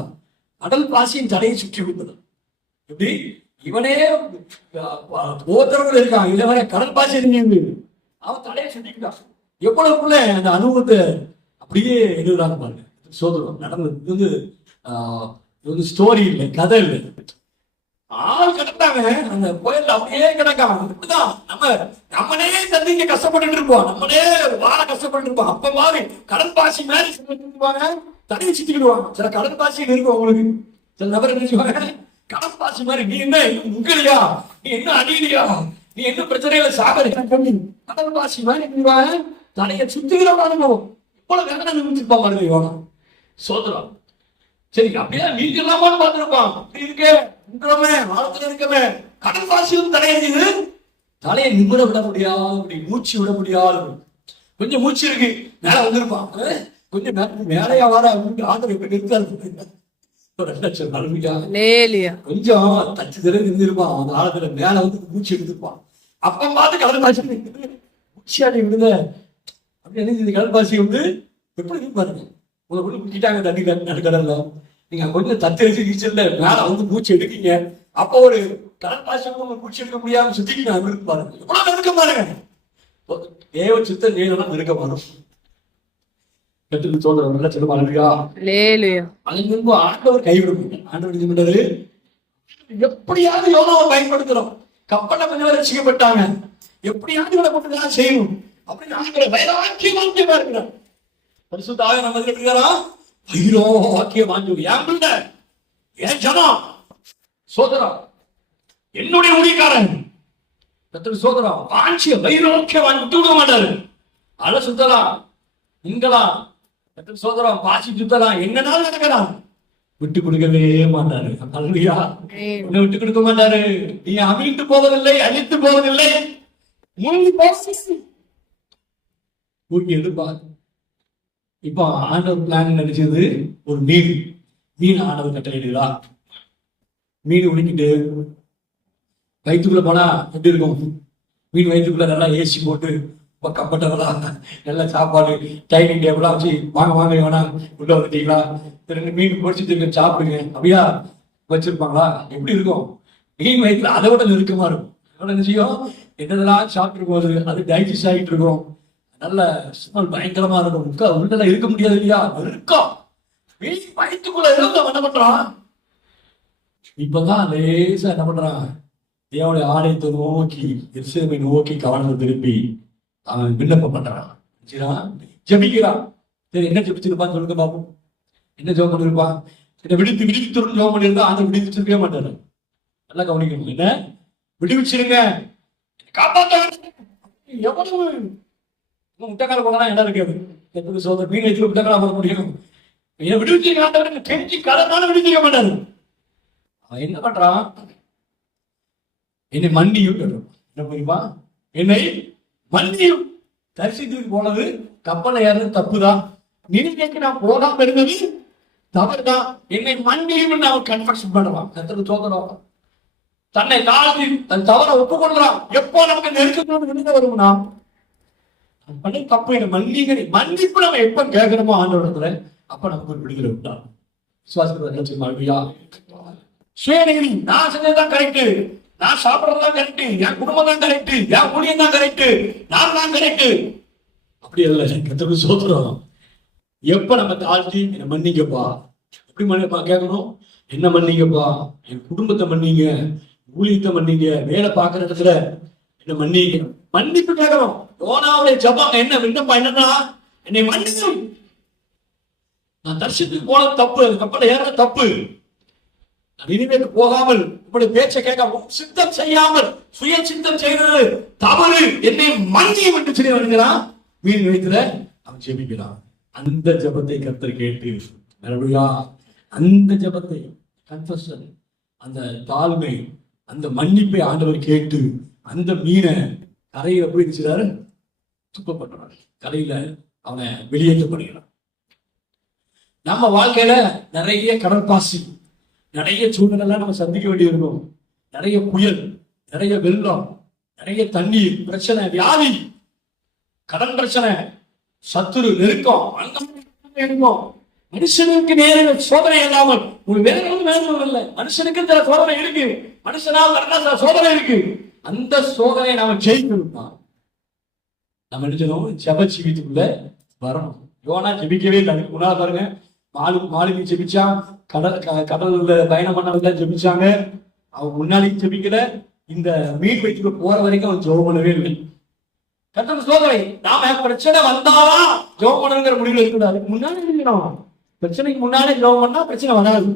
கடல் பாசியின் தடையை சுற்றி விட்டது. எப்படி இவனே போத்தரவுல இருக்கான், இல்ல கடல் பாசி இருந்து அவன் தலையை சுட்டிக்கிட்டான். எவ்வளவுக்குள்ள அந்த அனுபவத்தை அப்படியே எழுதுறாங்க பாருங்க. சோதரம் நடந்தது. இது வந்து ஸ்டோரி இல்லை, கதை இல்லை. ஆள் கிடந்தாங்க அந்த கோயில்ல, அப்படியே கிடக்காம. இப்படிதான் நம்மளே தண்ணிங்க கஷ்டப்பட்டு இருப்போம், நம்மளே வாழ கஷ்டப்பட்டு இருப்போம். அப்ப மாதிரி கடல் பாசி மாதிரி சொல்லிட்டுவாங்க, தண்ணியை சுத்திக்கிடுவாங்க. சில கடல் பாசி இருக்கும் உங்களுக்கு, சில நபர் நினைச்சுவாங்க கடல் பாசி மாதிரி நீ என்ன முங்கலையா, நீ என்ன அடியிலையா, நீ என்ன பிரச்சனைகளை சாகரி. கடல் பாசி மாதிரி தடையை சுத்திக்கிறோம். அனுபவம் இவ்வளவு வேதனை நிமிச்சிருப்பா பாருங்க யோனா. சோதரம் சரி அப்படியே நீங்க எல்லாமான்னு பார்த்துருப்பான். இருக்கே ஆழத்துல இருக்கவே கடல் பாசியும் தலையறிஞ்சது. தலையை நிமிட விட முடியாது, அப்படி மூச்சு விட முடியாது. கொஞ்சம் மூச்சு இருக்கு, மேல வந்திருப்பான். கொஞ்சம் மேலையா வர ஆண்டவர் இப்ப நிறுத்தாரு. கொஞ்சம் தச்சு திறந்து இருந்திருப்பான். அந்த ஆழத்துல மேல வந்து மூச்சு எடுத்திருப்பான். அப்ப பார்த்து கடல் பாசி மூச்சியாடி விடுத அப்படி என்ன கடல் பாசி வந்து எப்படி பாருங்க. உங்களை குட்டிட்டாங்க தண்ணி நடுக்கடல்ல, நீங்க கொஞ்சம் தத்தரிச்சு நீச்சல்ல மேல வந்து மூச்சு எடுக்கீங்க. அப்போ ஒரு கடல் பாசி மூச்சு எடுக்க முடியாம சுத்திக்கிட்டு இருக்கு பாருங்க. எவ்வளவு நெருக்க பாருங்க. தேவ சித்த நேரம் நெருக்க பாருங்க. கட்டுக்கு சொல்ற நல்ல சொல்லுவாங்க. அங்கிருந்து ஆண்டவர் கைவிடும். ஆண்டவர் இது பண்றாரு, எப்படியாவது யோனாவை பயன்படுத்துறோம். கப்பல்ல கொஞ்சம் ரசிக்கப்பட்டாங்க, எப்படியாவது இவனை போட்டுதான் செய்யணும் அப்படின்னு ஆண்டவர் வைராக்கியமா இருக்கிறார். பரிசுத்தாக நம்ம இருக்கிறா வைராக்கியம் வாங்கி என் பிள்ளை, என் ஜனம், சோதரம் என்னுடைய ஊழியக்காரன் சோதரம் வாஞ்சிய வைராக்கியம் வாங்கி விட்டு விட மாட்டாரு. அல சுத்தலாம், நீங்களாம் சோதரம் பாசி சுத்தலாம், என்னன்னாலும் நடக்கலாம், விட்டு கொடுக்கவே மாட்டாரு. அல்லையா, உன்னை விட்டு கொடுக்க மாட்டாரு. நீ அமிழ்ந்து போவதில்லை, அழித்து போவதில்லை, ஊக்கி எடுப்பார். இப்போ ஆண்டவர் பிளான் நினைச்சது ஒரு மீன் ஆண்டவர் கட்டளையிடுதா. மீன் உடிக்கிட்டு வயிற்றுக்குள்ள போனா எப்படி இருக்கும்? மீன் வயிற்றுக்குள்ள நல்லா ஏசி போட்டு கப்பட்டவளா, நல்ல சாப்பாடு, டைனிங் டேபிளா வச்சு வாங்க வேணா உள்ள வந்துட்டீங்களா, ரெண்டு மீன் பொடிச்சுட்டு சாப்பிடுங்க அப்படியா வச்சிருப்பாங்களா? எப்படி இருக்கும்? மீன் வயிற்றுல அதை விட நெருக்கமா இருக்கும். என்ன செய்யும்? என்னதெல்லாம் சாப்பிட்டு போகுது, அது டைஜஸ்ட் ஆகிட்டு இருக்கும். நல்ல ஸ்மெல் பயங்கரமா இருக்கும். உள்ள இருக்க முடியாது இல்லையா, இருக்கும். வயிற்றுக்குள்ள இருந்தவன் என்ன பண்றான்? இப்பதான் லேசா என்ன பண்றான்? தேவனுடைய ஆலயத்தை நோக்கி, எருசலேமை நோக்கி கவனத்தை திருப்பி அவன் விண்ணப்பம் பண்றான், ஜெபிக்கிறான். சரி, என்ன ஜெபிச்சிருப்பான்னு சொல்லுங்க பாப்போம். என்ன ஜெபம் பண்ணிருப்பான்? என்ன விடுவித்து ஜெபம் பண்ணிருந்தா அந்த விடுவிச்சிருக்கவே மாட்டாரு. நல்லா கவனிக்கணும். என்ன விடுவிச்சிருங்க, காப்பாற்ற. எவ்வளவு முட்டைக்கால போனா இடம் இருக்காது. சோதர் மீன் வயிற்றுல முட்டைக்கால போட முடியும். விடுவிச்சிருக்க தெரிஞ்சு கலனால விடுவிக்க மாட்டாரு. அவன் என்ன பண்றான்? என்னை மன்னியும் என்ன புரியுமா? என்னை மன்னியும். தரிசித்துக்கு போனது கப்பலை ஏறது தப்புதான், நினைக்க நான் போகாம இருந்தது தவறுதான், என்னை மன்னியும் அவன் கன்ஃபெஷன் பண்ணுவான். கர்த்தருக்கு ஸ்தோத்திரம். தன்னை தாழ்த்தி தன் தவற ஒப்புக்கொள்றான். எப்போ நமக்கு நெருக்கத்தோடு விடுதலை வரும்னா, பண்ண தப்பு என்ன மன்னிங்க, மன்னிப்பு நம்ம எப்ப கேட்கிறோமோ ஆண்டவரத்துல, அப்ப நமக்கு ஒரு விடுதலை உண்டாகும். சுயநீதி, நான் செஞ்சதுதான் கரெக்ட், நான் சாப்பிடறதுதான் கரெக்ட், என் குடும்பம் தான் கரெக்ட், என் ஊழியம் தான் கரெக்ட், நான் தான் கரெக்ட். அப்படி அல்ல. கர்த்தருக்கு ஸ்தோத்திரம். எப்ப நம்ம தாழ்த்தி என்ன மன்னிக்கப்பா, எப்படி மன்னிப்பா கேட்கணும்? என்ன மன்னிங்கப்பா, என் குடும்பத்தை மன்னிங்க, ஊழியத்தை மன்னிங்க, வேலை பார்க்கிற இடத்துல என்ன மன்னிங்க, மன்னிப்பு கேட்கணும். யோனாவுடைய ஜெபம் என்ன விண்ணப்பம் என்னன்னா, என்னை மன்னிக்கும். நான் தர்ஷத்துக்கு போனது தப்பு, கப்பல ஏற தப்பு, இனிமேல் போகாமல் இப்படி பேச்சை கேட்க சித்தம் செய்யாமல் சுய சித்தம் செய்தது தவறு, என்னை மன்னியும் என்று சொல்லி வருகிறான். மீன் நினைத்துல அவன் ஜெபிக்கிறான். அந்த ஜெபத்தை கர்த்தர் கேட்டு, அந்த ஜெபத்தை கன்ஃபெஷன், அந்த தாழ்மை, அந்த மன்னிப்பை ஆண்டவர் கேட்டு அந்த மீனை கரையில போய் இருக்கிறாரு, துப்பப்பட்டார். கரையில அவனை வெளியேற்றப்படுகிறான். நம்ம வாழ்க்கையில நிறைய கடற்பாசி, நிறைய சூழ்நிலை நம்ம சந்திக்க வேண்டியிருக்கும். நிறைய புயல், நிறைய வெள்ளம், நிறைய தண்ணீர் பிரச்சனை, வியாதி, கடன் பிரச்சனை, சத்துரு நெருக்கம், இருக்கும். மனுஷனுக்கு நேர சோதனை இல்லாமல் வேற ஒன்றும் இல்லை. மனுஷனுக்கு சில சோதனை இருக்கு, மனுஷனால் சில சோதனை இருக்கு. அந்த சோதனையை நாம ஜெயிக்கணும்னா நம்ம நினைச்சோம் ஜெப ஜீவித்துக்குள்ள வரணும். யோனா ஜெபிக்கவே இல்லை. முன்னாள் பாருங்க, மாலுமி ஜெபிச்சா, கடல்ல பயணம் பண்ணவங்க ஜெபிச்சாங்க, அவன் முன்னாடி ஜெபிக்கல. இந்த மீன் வைத்துக்கு போற வரைக்கும் அவன் ஜெபம் பண்ணவே இல்லை. கர்த்தருக்கு சோதனை, நாம பிரச்சனை வந்தாதான் ஜெபம் பண்ணுங்கிற முடிவில் இருக்கக்கூடாது. முன்னாடி இருக்கணும். பிரச்சனைக்கு முன்னாலே ஜெபம் பண்ணா பிரச்சனை வராது.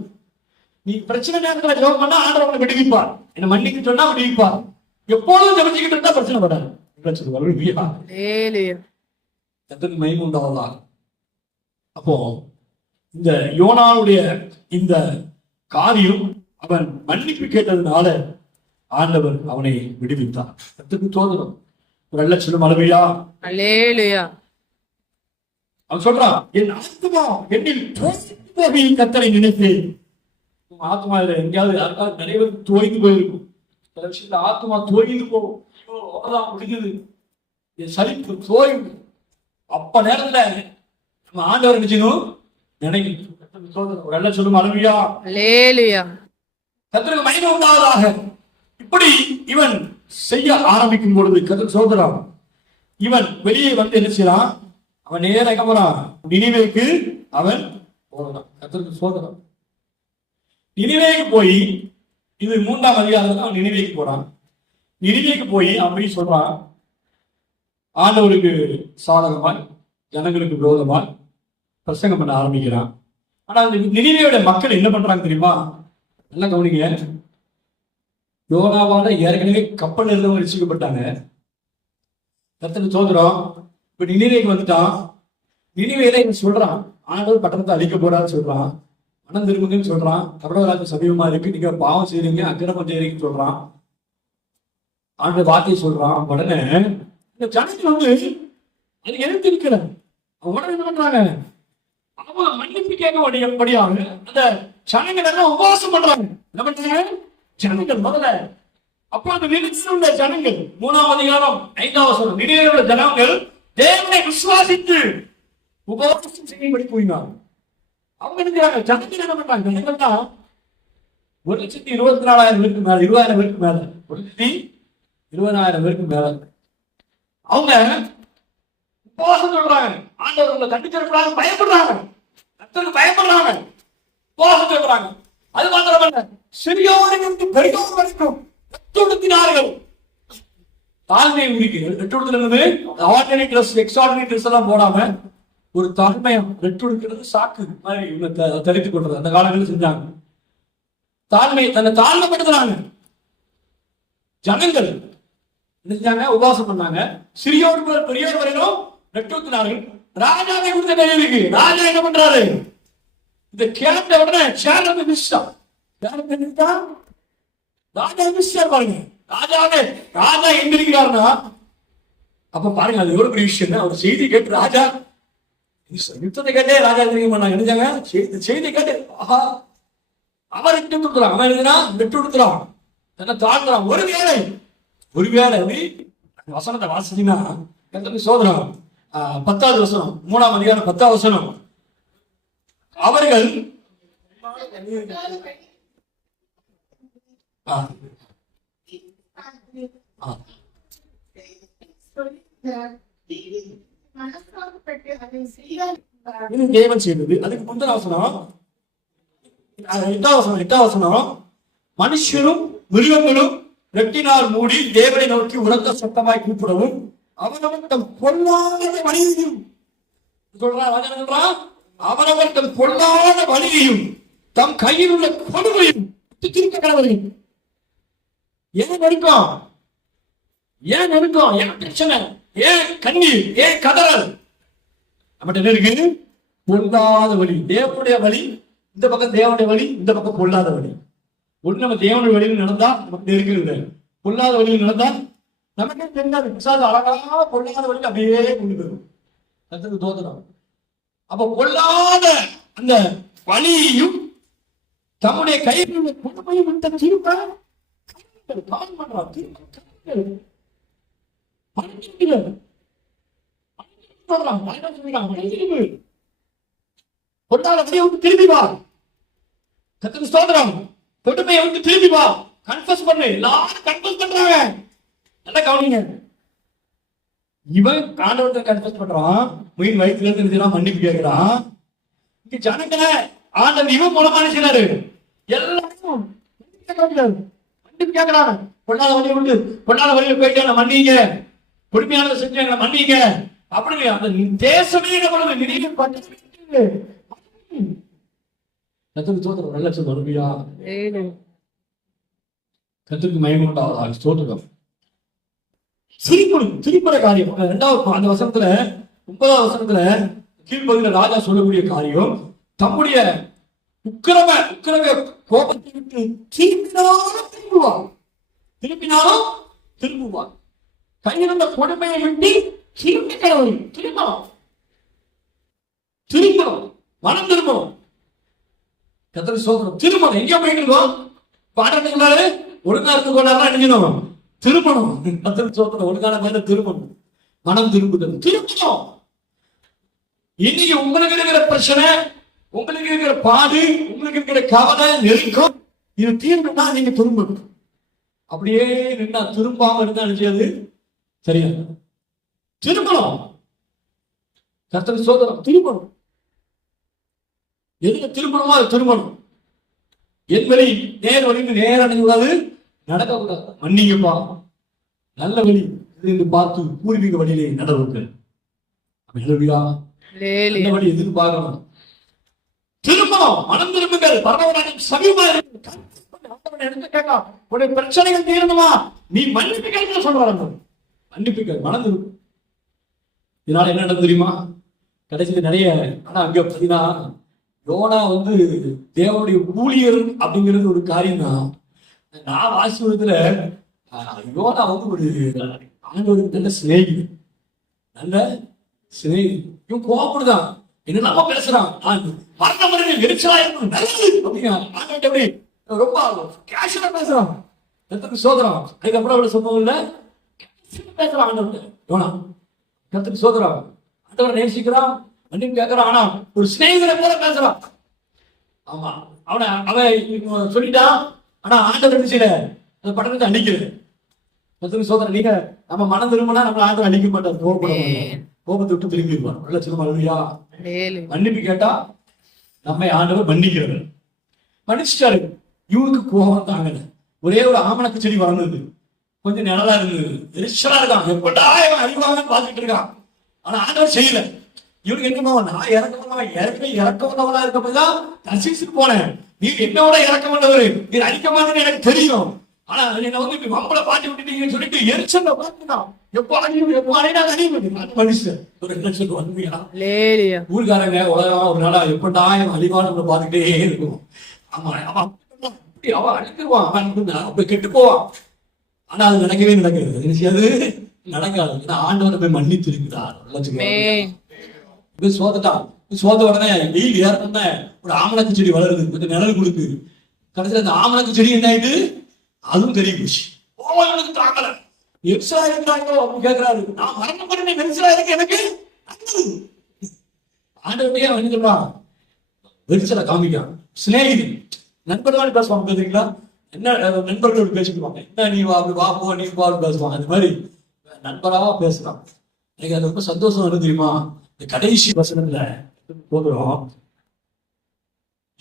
நீ பிரச்சனை நேரத்துல ஜெபம் பண்ணா ஆண்டவர் விடுவிப்பார். என்ன மன்னிக்க சொன்னா விடுவிப்பார். எப்பொழுதும் ஜெபிச்சுக்கிட்டு இருந்தா பிரச்சனை வராது. மகிமை உண்டாவதா. அப்போ இந்த யோனாவுடைய இந்த காரியம், அவன் மன்னிப்பு கேட்டதுனால ஆண்டவர் அவனை விடுவித்தார். கர்த்தருக்கு ஸ்தோத்திரம். ஒரு நல்ல சொல்லும் அளவையா. அவன் சொல்றான், என் ஆத்மா என்னில் போய் கர்த்தரை நினைத்தேன். ஆத்மா எங்கேயாவது யாருக்காவது நிறைய பேருக்கு தோய்ந்து போயிருக்கும். சில விஷயத்துல ஆத்மா தோய்ந்து போகும். அவ்வளவுதான் முடிஞ்சது, என் சலிப்பு தோய்வு. அப்ப நேரத்துல நம்ம ஆண்டவர் நினைச்சணும் நினைக்கணும். ஒரு நல்ல சொல்லும் அளவையா. கர்த்தருக்கு மகிமை உண்டாவதாக. இப்படி இவன் செய்ய ஆரம்பிக்கும் பொழுது கர்த்தருக்கு ஸ்தோத்திரம், இவன் வெளியே வந்து என்ன செய்யறான்? அவன் நேராக போறான் நினிவேக்கு. அவன் போறான். கர்த்தருக்கு ஸ்தோத்திரம். நினிவேக்கு போய், இது 3ஆம் அதிகாரத்துல அவன் நினிவேக்கு போறான். நினிவேக்கு போய் அப்படி சொல்றான், ஆண்டவருக்கு சாதகமாய் ஜனங்களுக்கு விரோதமாய் பிரசங்கம் பண்ண ஆரம்பிக்கிறான். ஆனா அந்த நினிவேயோட மக்கள் என்ன பண்றாங்க தெரியுமா? நல்லா கவனிங்க. யோனாவால ஏற்கனவே கப்பல் இருந்தவங்க ரட்சிக்கப்பட்டாங்க. கர்த்தருக்கு ஸ்தோத்திரம். இப்ப நினிவேக்கு வந்துட்டான். நினிவேல இவன் சொல்றான், ஆண்டவர் பட்டணத்தை அழிக்க போறான்னு சொல்றான், மனம் திரும்புங்கன்னு சொல்றான், கபடவராஜ சமீபமா இருக்கு, நீங்க பாவம் செய்றீங்க, அக்கிரமம் செய்றீங்கன்னு சொல்றான். ஆண்டவர் வார்த்தையை சொல்றான். உடனே இந்த ஜனங்கள் வந்து அது எழுந்திருக்கிற உடனே என்ன பண்றாங்க? அவன் மன்னிப்பு கேட்கபடியாக அந்த ஜனங்கள் எல்லாம் உபவாசம் பண்றாங்க. என்ன பண்றாங்க? ஜனங்கள் முதல்ல அப்போ அந்த நினைச்சுள்ள ஜனங்கள் 3ஆம் அதிகாரம் 5ஆம் வசனம், நினைவுள்ள ஜனங்கள் தேவனை விசுவாசித்து உபவாசம் செய்யும்படி போயினாங்க. அவங்க நினைக்கிறாங்க, ஜனங்கள் என்ன பண்றாங்க? ஜனங்கள் தான் 1,24,000 பேருக்கு மேல, 20,000 பேருக்கு மேல, 1,20,000 பேருக்கு மேல அவங்க உபவாசம் சொல்றாங்க. ஆண்டவர் உங்களை கண்டிச்சிருக்கிறாங்க, பயப்படுறாங்க, கர்த்தருக்கு பயப்படுறாங்க, உபவாசம் சொல்றாங்க. அது மாத்திரமல்ல, சிறியோரிலிருந்து பெரியோர் வரைக்கும் ரத்தொடுத்தினார்கள். தாழ்மை இருக்கு. ரெட்டொடுத்துறது ஆர்டினரி ட்ரெஸ், எக்ஸ்ட்ராடினரி ட்ரெஸ் எல்லாம் போடாம ஒரு தாழ்மையம், ரெட்டொடுக்கிறது சாக்கு மாதிரி இவங்க தெரிவித்துக் கொள்றது அந்த காலங்களில் செஞ்சாங்க. தாழ்மை, தன்னை தாழ்மைப்படுத்துறாங்க. ஜனங்கள் நினைச்சாங்க, உபவாசம் பண்ணாங்க. சிறியோர் பெரியோர் வரைக்கும் ரெட்டொடுத்தினார்கள். ராஜாவை கொடுத்த கை இருக்கு. ராஜா என்ன பண்றாரு? இந்த கேட்ட உடனே சேர் வந்து மிஸ்ஸா, ராஜா மிஸ்ஸா பாருங்க. ராஜா எங்க இருக்கிறாருன்னா, அப்ப பாருங்க, அது எவ்வளவு பெரிய விஷயம். ஒரு செய்தி கேட்டு ராஜா யுத்தத்தை கேட்டே ராஜா தெரிவிக்க மாட்டாங்க. நினைச்சாங்க, செய்தி கேட்டு ஆஹா, அவன் ரெட்டு கொடுத்துறான், அவன் எழுதுனா ரெட்டு கொடுத்துறான். என்ன தாழ்கிறான். ஒருவேளை வசனத்தை வாசிச்சீங்கன்னா கர்த்தருக்கு சோதரம் 10வது வசனம் 3ஆம் அதிகாரம் 10வது வசனம். அவர்கள் இது தேவன் செய்தது. அதுக்கு முந்தின வசனம் 8வது வசனம். மனுஷரும் மிருகங்களும் ரெட்டினால் மூடி தேவனை நோக்கி உரத்த சத்தமாய் கூப்பிடவும் அவனவன் தம் பொல்லாத வழியையும் அவனவன் தம் பொல்லாத வழியையும் தம் கையில் உள்ள கொடுமையும் திருக்க கடவுளையும். ஏன் நெருக்கம்? ஏன் பிரச்சனை? ஏன் கண்ணீர்? ஏன் கதறல்? அப்படி என்ன இருக்கு? பொல்லாத வழி. தேவனுடைய வழி இந்த பக்கம், தேவனுடைய வழி இந்த பக்கம், பொல்லாத வழி. ஒண்ணு நம்ம தேவனுடைய வழியில் நடந்தா நமக்கு இருக்கிறது, பொல்லாத வழியில் நடந்தா நமக்கே தெரியாது. பிசாசு அழகா பொல்லாத வழியில் அப்படியே கொண்டு போயிடும். கர்த்தருக்கு ஸ்தோத்திரம். அப்ப பொல்லாத அந்த வழியையும் தம்முடைய கையில் உள்ள கொடுமையும் இந்த திரும்ப பண்றான். பொல்லாத வழியை விட்டு திரும்பி வா. கர்த்தருக்கு ஸ்தோத்திரம். கொடுமையை விட்டு திரும்பி வா. கன்ஃபஸ் பண்ணு. எல்லாரும் கன்ஃபஸ் பண்றாங்க. நல்லா கவனிங்க. இவன் ஆண்டவர்கிட்ட கன்ஃபஸ் பண்றான். மீன் வயிற்றுல இருந்து மன்னிப்பு கேட்கிறான். இங்க ஜனங்களை ஆண்டவர் இவன் மூலமா செய்யறாரு. எல்லாரும் மன்னிப்பு கேட்கிறான். பொல்லாத வழியை விட்டு, பொல்லாத வழியில போயிட்டு மன்னிங்க, கொடுமையானதை செஞ்சு மன்னிங்க அப்படின்னு அந்த தேசமே என்ன பண்ணுது? நினைவு பண்ணி கர்த்தருக்கு ஸ்தோத்திரம். நல்ல சொல்லுவியா? கர்த்தருக்கு மகிமை உண்டாவதாக. ஸ்தோத்திரம். சிரிப்புற காரியம் 2வது அந்த வசனத்துல 9வது வசனத்துல கீழ்ப்பகுதியில ராஜா சொல்லக்கூடிய காரியம், தம்முடைய உக்கிரம கோபத்தை விட்டு திரும்புவார். கையிலிருந்த கொடுமையை விட்டு திரும்பணும், மனம் திரும்பணும். கர்த்தருக்கு ஸ்தோத்திரம். திருமணம் எங்க போயிட்டு இருக்கோம்? பாடுறாரு ஒழுங்கா இருந்து கொண்டாதான் அணிஞ்சணும். திருமணம். கர்த்தருக்கு ஸ்தோத்திரம். ஒழுங்கான மேல திருமணம், மனம் திரும்புதல், திருமணம். இன்னைக்கு உங்களுக்கு இருக்கிற பிரச்சனை, உங்களுக்கு இருக்கிற பாடு, உங்களுக்கு இருக்கிற கவலை, நெருக்கம், இது தீர்வுனா நீங்க திரும்பணும். அப்படியே நின்னா திரும்பாம இருந்தா நினைச்சது சரியா? திருமணம். கர்த்தருக்கு ஸ்தோத்திரம். திருமணம். எதுக்கு திருமணமோ அது திருமணம். என் வழி நேர் வழின்னு நேரம் அடைஞ்சுக்கூடாது, நடக்கக்கூடாது. மன்னிங்கப்பா, நல்ல வழி என்று பார்த்து பூர்வீக வழியிலே நடவுங்கள். வழி எதிர்பார்க்கணும். திருமணம், மனம் திரும்புங்கள், பரவராஜன் சமீபமா இருக்கு. உடைய பிரச்சனைகள் தீரணுமா? நீ மன்னிப்புகள் சொல்றாங்க. மன்னிப்புகள், மனம் திரும்பும். இதனால என்ன நடந்து தெரியுமா? கடைசியில் நிறைய, ஆனா அங்க பாத்தீங்கன்னா யோனா தேவனுடைய ஊழியர் அப்படிங்கிறது ஒரு காரியம் தான். நான் வாசிவத்துல யோனா ஒரு ஆண்டவருக்கு நல்ல சிநேகி, இவன் கோபப்படுதான், என்னென்னமோ பேசுறான். மரணம் எரிச்சலா இருக்கும் நல்லது ரொம்ப கேஷுவலா பேசுறான். கர்த்தருக்கு ஸ்தோத்திரம். அதுக்கப்புறம் அவளை சொன்னவங்கள பேசுறான் ஆண்டவர். யோனா கர்த்தருக்கு ஸ்தோத்திரம். ஆண்டவரை நேசிக்கிறான், மன்னிப்பு கேட்கிறான். ஆனா ஒரு சிநேகிதரை போல பேசுறான். ஆமா, அவன் சொல்லிட்டான். ஆனா ஆண்டவர் என்ன செய்யல? அந்த பட்டணத்தை அழிக்கிறது. கர்த்தருக்கு ஸ்தோத்திரம். நீங்க நம்ம மனம் திரும்பினா நம்மள ஆண்டவர் அழிக்க மாட்டார், கோபப்பட மாட்டார், கோபத்தை விட்டு திரும்பிடுவார். நல்ல சொல்லுமா? மன்னிப்பு கேட்டா நம்மை ஆண்டவர் மன்னிக்கிறார். மன்னிச்சிட்டாரு. இவனுக்கு கோபம் தாங்கல. ஒரே ஒரு ஆமணக்கு செடி வளர்ந்தது, கொஞ்சம் நிழலா இருந்தது, எரிச்சலா இருக்கான், எப்படா அறிவாங்க பார்த்துட்டு இருக்கான். ஆனா ஆண்டவர் செய்யல. இவனுக்கு என்னமோ நான் இறக்கவல்லவளா இருக்கப்பதான் தரிசிச்சுட்டு போனேன். நீ என்னோட இறக்கவல்லவர், நீ அழிக்க மாட்டேன்னு எனக்கு தெரியும். ஆனா என்ன இப்படி மம்பளை பாட்டி விட்டுட்டீங்கன்னு சொல்லிட்டு எரிச்சல் பார்த்துட்டான். ஊர்காரங்க உலகம் ஒரு நாளா எப்படா அழிவான பார்த்துட்டே இருக்கும். ஆமா, அவன் அழிச்சிருவான், அவன் கெட்டு போவான். ஆனா அது நடக்கவே நடக்கிறது, அது நடக்காது. ஏன்னா ஆண்டவர் போய் மன்னித்து இருக்கிறார். சோத உடனே வெயில் ஏறன ஒரு ஆமணக்கு செடி வளருது, கொஞ்சம் நிழல் கொடுக்கு. கடைசியில் அந்த ஆமணக்கு செடி என்ன ஆயிட்டு அதுவும் தெரிய போச்சு. எனக்கு தாங்கல. எரிசலா இருந்தாங்களோ அப்படின்னு கேட்கிறாரு. நான் மரணம் பண்ணி எரிசலா இருக்கு எனக்கு ஆண்டவனே வந்துடுவா. எரிசலை காமிக்கான். சிநேகிதி நண்பர்களோடு பேசுவாங்க தெரியுங்களா? என்ன நண்பர்களோடு பேசிக்குவாங்க. என்ன நீ வா அப்படி வா போ நீ வா பேசுவாங்க. அது மாதிரி நண்பராவா பேசுறான். எனக்கு அது ரொம்ப சந்தோஷம் வருது தெரியுமா? இந்த கடைசி வசனத்துல போகிறோம்.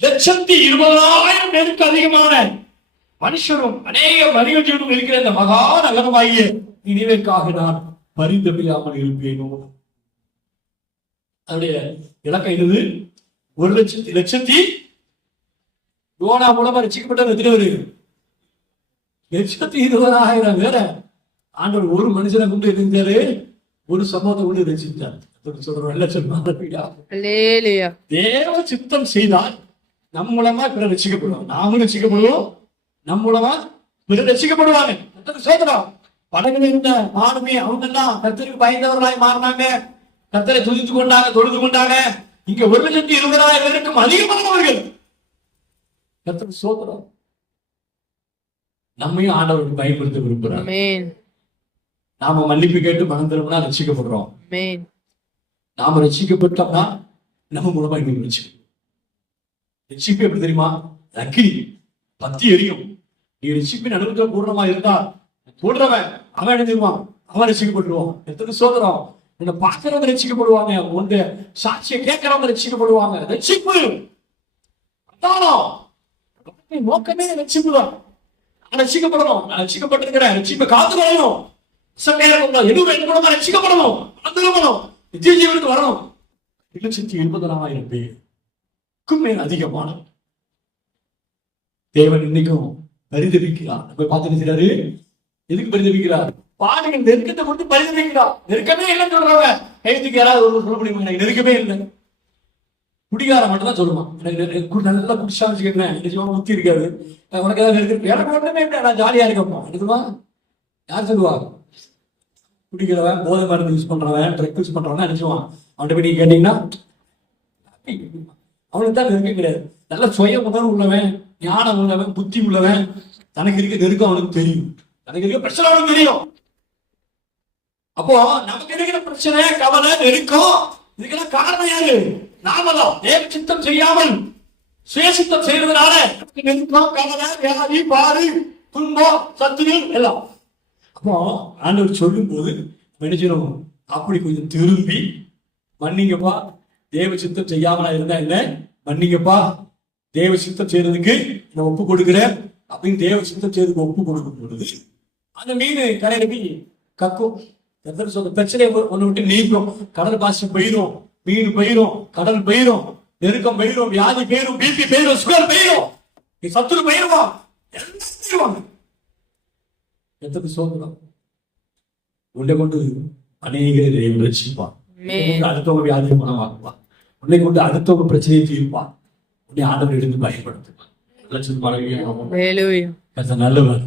120,000 பேருக்கு அதிகமான மனுஷரும் அநேக மனிதர்களும் இருக்கிற இந்த மகா நகரமாகிய நினைவுக்காக நான் பரிதபில்லாமல் இருப்பேனோ. அதனுடைய இலக்கம் என்னது? 1,00,000 யோனா மூலமா ரசிக்கப்பட்ட எத்தனை பேரு? 120,000 வேற. ஆண்டவர் ஒரு மனுஷனை கொண்டு இருந்தாரு, ஒரு சமூகத்தை கொண்டு ரசித்தார். தேவ சித்தம் செய்தால் நம் மூலமா பிறர் ரசிக்கப்படுவாங்க. நாமும் ரசிக்கப்படுவோம், நம் மூலமா பிறர் ரசிக்கப்படுவாங்க. சோதனம் படகுல இருந்த மானுமே அவங்க எல்லாம் கர்த்தருக்கு பயந்தவர்களாய் மாறினாங்க. கர்த்தரை துதித்து கொண்டாங்க, தொழுது கொண்டாங்க. இங்க 1,20,000 பேருக்கும் அதிகமானவர்கள் கர்த்தருக்கு சோதனம். நம்மையும் ஆண்டவருக்கு பயன்படுத்த விரும்புறாங்க. நாம மன்னிப்பு கேட்டு மனம் திரும்பினா ரசிக்கப்படுறோம். நாம ரசிக்கப்பட்டோம்னா நம்ம மூலமா இன்னும் ரசிக்கும். ரட்சிப்பு எப்படி தெரியுமா? அக்கினி பத்தி எரியும். நீ ரட்சிப்பின் அனுபவத்துல பூர்ணமா இருந்தா சொல்றவன் அவன் எழுதிடுவான், அவன் ரசிக்கப்பட்டுருவான். எத்தனை சோதரம் என்ன பார்க்கறவங்க ரசிக்கப்படுவாங்க, உங்க சாட்சியை கேட்கறவங்க ரசிக்கப்படுவாங்க. ரட்சிப்பு நோக்கமே ரட்சிப்பு தான். நான் ரசிக்கப்படணும், நான் ரசிக்கப்பட்டிருக்கிறேன், ரட்சிப்பை காத்து வரணும். எதுவும் என் மூலமா ரசிக்கப்படணும், வந்துடணும், நித்திய ஜீவனுக்கு வரணும். 1,70,000 பேருக்கும் மேல் அதிகமான தேவன் இன்னைக்கும் பரிதபிக்கிறார். நம்ம பார்த்து நினைக்கிறாரு. எதுக்கு பரிதபிக்கிறார்? பாடுகள் நெருக்கத்தை கொண்டு பரிதபிக்கிறார். நெருக்கமே இல்லைன்னு சொல்றாங்க. கைதுக்கு யாராவது ஒரு சொல்ல முடியுமா? எனக்கு நெருக்கமே இல்லை. குடிகார மட்டும் தான் சொல்லுவான். எனக்கு நல்லா குடிச்சா வச்சுக்கிறேன், நிஜமா ஊத்தி இருக்காது, உனக்கு ஏதாவது இருக்கு, எனக்கு ஒண்ணுமே இல்லை, நான் ஜாலியா இருக்கேன் நிஜமா. யார் சொல்லுவா? குடிக்கிறவன், போதை மருந்து யூஸ் பண்றவன், ட்ரக் யூஸ் பண்றவன் நினைச்சுவான். அவன்கிட்ட போய் நீங்க கேட்டீங்கன்னா அவனுக்கு தான் நெருக்கம் கிடையாது. நல்ல சுய உணர்வு உள்ளவன், ஞானம் உள்ளவன், புத்தி உள்ளவன், தனக்கு இருக்க நெருக்கம் அவனுக்கு தெரியும், தனக்கு இருக்க பிரச்சனை அவனுக்கு தெரியும். அப்போ நமக்கு இருக்கிற பிரச்சனை, கவலை, நெருக்கம், இதுக்கெல்லாம் காரணம் யாரு? நாமதான் தேவ சித்தம் செய்யாமல் சுயசித்தம் செய்யறதுனால நெருக்கம், கவலை, வியாதி, பாரு, துன்பம், சத்துரு எல்லாம். அப்போ ஆண்டவர் சொல்லும் போது நினைச்சிடும், அப்படி கொஞ்சம் திரும்பி மன்னிங்கப்பா, தேவ சித்தம் செய்யாமலா இருந்தா என்ன, மன்னிங்கப்பா, தேவ சித்தம் செய்யறதுக்கு நான் ஒப்பு கொடுக்கிறேன் அப்படின்னு தேவ சித்தம் செய்யறதுக்கு ஒப்பு கொடுக்கும் பொழுது அந்த மீன் கரையில போய் கக்கும். சொல்ற பிரச்சனை ஒண்ணு விட்டு நீக்கும். கடல் பாசி போயிடும், மீன் போயிடும், கடல் போயிடும், நெருக்கம் போயிடும், வியாதி போயிடும், பிபி போயிடும், சுகர் போயிடும், சத்துரு போயிடுவான், எல்லாம் எத்தனை சோதனம். உன்னை கொண்டு அநேகரை ரட்சிப்பான், அடுத்தவங்க வியாதியை குணமாக்குவான், உன்னை கொண்டு அடுத்தவங்க பிரச்சனையை தீர்ப்பான், உன்னை ஆண்டவர் எடுத்து பயன்படுத்துவான். நல்லவர்.